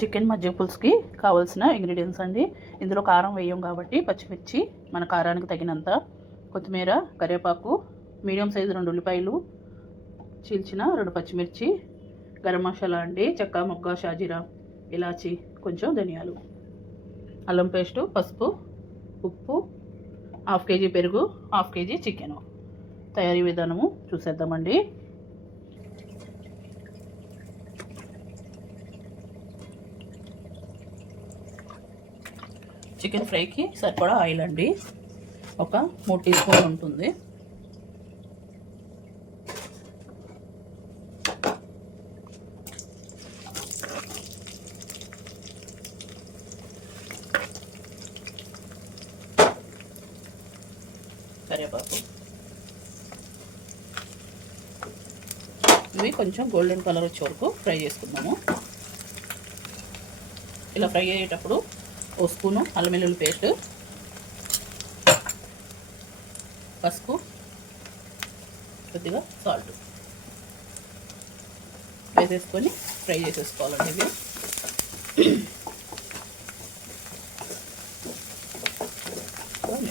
Chicken మజ్జిగ పులుసుకి కావాల్సిన ingredients అండి. ఇందులో కారం వేయం కాబట్టి పచ్చిమిర్చి మన కారానికి తగినంత, కొత్తిమీర, కరివేపాకు, మీడియం సైజు 2 ఉల్లిపాయలు, చీల్చిన 2 పచ్చిమిర్చి, గరం మసాలా అండి, చెక్క మొగ్గ, షాజీరా, ఇలాచి, కొంచెం ధనియాలు, అల్లం పేస్టు, పసుపు, ఉప్పు, 1/2 కేజీ పెరుగు, 1/2 కేజీ చికెను. తయారీ విధానము చూసేద్దామండి. చికెన్ ఫ్రైకి సరిపడా ఆయిల్ అండి, ఒక 3 టీ స్పూన్లు ఉంటుంది. కరివేపాకు, ఇవి కొంచెం గోల్డెన్ కలర్ వచ్చే వరకు ఫ్రై చేసుకుందాము. ఇలా ఫ్రై అయ్యేటప్పుడు 1 స్పూను అల్లం వెల్లుల్లి పేస్ట్, పసుపు, కొద్దిగా సాల్ట్ వేసేసుకొని ఫ్రై చేసేసుకోవాలండి. ఇవి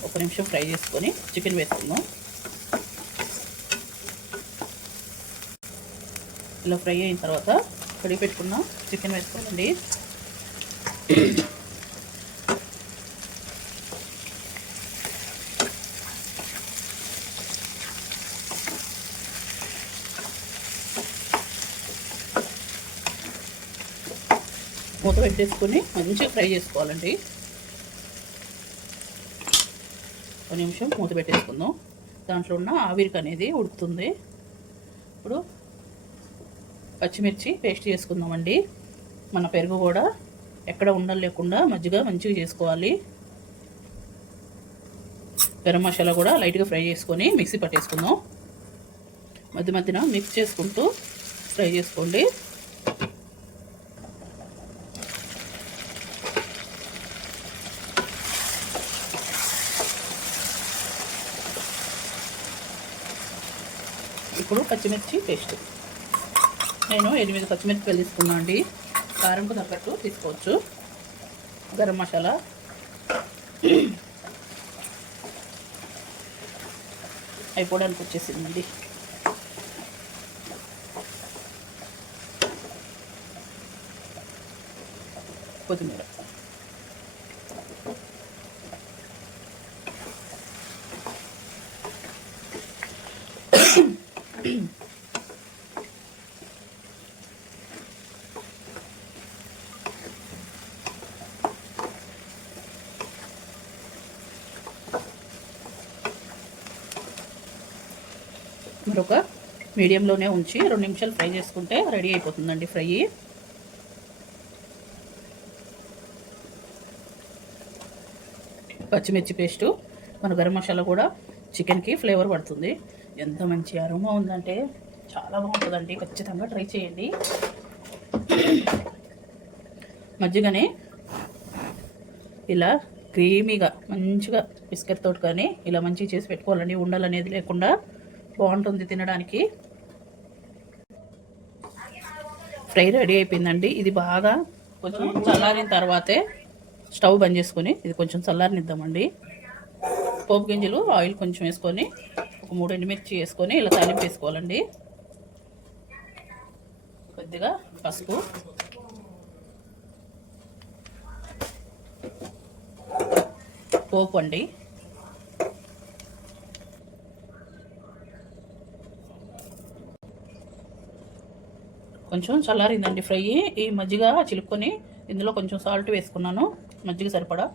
ఒక నిమిషం ఫ్రై చేసుకొని చికెన్ వేసుకుందాం. ఇలా ఫ్రై అయిన తర్వాత కడిగి పెట్టుకున్న చికెన్ వేసుకోవాలండి. మూత పెట్టేసుకొని మంచిగా ఫ్రై చేసుకోవాలండి. 1 నిమిషం మూత పెట్టేసుకుందాం. దాంట్లో ఉన్న ఆవిరికి అనేది ఉడుకుతుంది. ఇప్పుడు పచ్చిమిర్చి పేస్ట్ చేసుకుందామండి. మన పెరుగు కూడా ఎక్కడ ఉండలు లేకుండా మజ్జిగ మంచిగా చేసుకోవాలి. గరం మసాలా కూడా లైట్గా ఫ్రై చేసుకొని మిక్సీ పట్టేసుకుందాం. మధ్య మధ్యన మిక్స్ చేసుకుంటూ ఫ్రై చేసుకోండి. ఇప్పుడు పచ్చిమిర్చి పేస్ట్, నేను 8 పచ్చిమిరపకాయలు తీసుకున్నాను అండి. కారంకు తగ్గట్టు తీసుకోవచ్చు. గరం మసాలా, అయిపోవడానికి వచ్చేసిందండి. కొత్తిమీర, మరొక మీడియంలోనే ఉంచి 2 నిమిషాలు ఫ్రై చేసుకుంటే రెడీ అయిపోతుందండి ఫ్రై. పచ్చిమిర్చి పేస్టు, మన గరం మసాలా కూడా చికెన్కి ఫ్లేవర్ పడుతుంది. ఎంత మంచి అరోమా ఉందంటే చాలా బాగుంటుందండి. ఖచ్చితంగా ట్రై చేయండి. మజ్జిగని ఇలా క్రీమీగా మంచిగా బిస్కెట్ తోటి కానీ ఇలా మంచిగా చేసి పెట్టుకోవాలండి. ఉండలు అనేది లేకుండా బాగుంటుంది తినడానికి. ఫ్రై రెడీ అయిపోయిందండి. ఇది బాగా కొంచెం చల్లారిన తర్వాతే స్టవ్ బంద్ చేసుకొని ఇది కొంచెం చల్లారనిద్దామండి. పోపు గింజలు ఆయిల్ కొంచెం వేసుకొని ఒక 3 ఎండుమిర్చి వేసుకొని ఇలా తాలింపు వేసుకోవాలండి. కొద్దిగా పసుపు, పోపు అండి, కొంచెం చల్లారిందండి ఫ్రై. ఈ మజ్జిగ చిలుక్కొని ఇందులో కొంచెం సాల్ట్ వేసుకున్నాను, మజ్జిగ సరిపడా.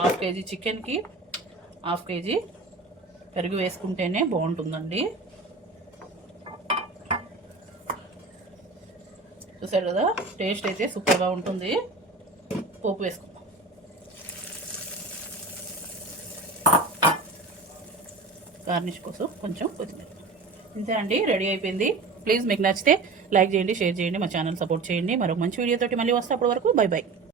హాఫ్ కేజీ చికెన్కి 1/2 కేజీ పెరుగు వేసుకుంటేనే బాగుంటుందండి. చూసారు కదా, టేస్ట్ అయితే సూపర్గా ఉంటుంది. పోపు వేసుకుందాం. గార్నిష్ కోసం కొంచెం కొత్తిమీర. ఇంతే అండి, రెడీ అయిపోయింది. ప్లీజ్ మీకు నచ్చితే లైక్ చేయండి, షేర్ చేయండి, మా ఛానల్ సపోర్ట్ చేయండి. మరొక మంచి వీడియోతోటి మళ్ళీ వస్తే అప్పటి వరకు బై బై.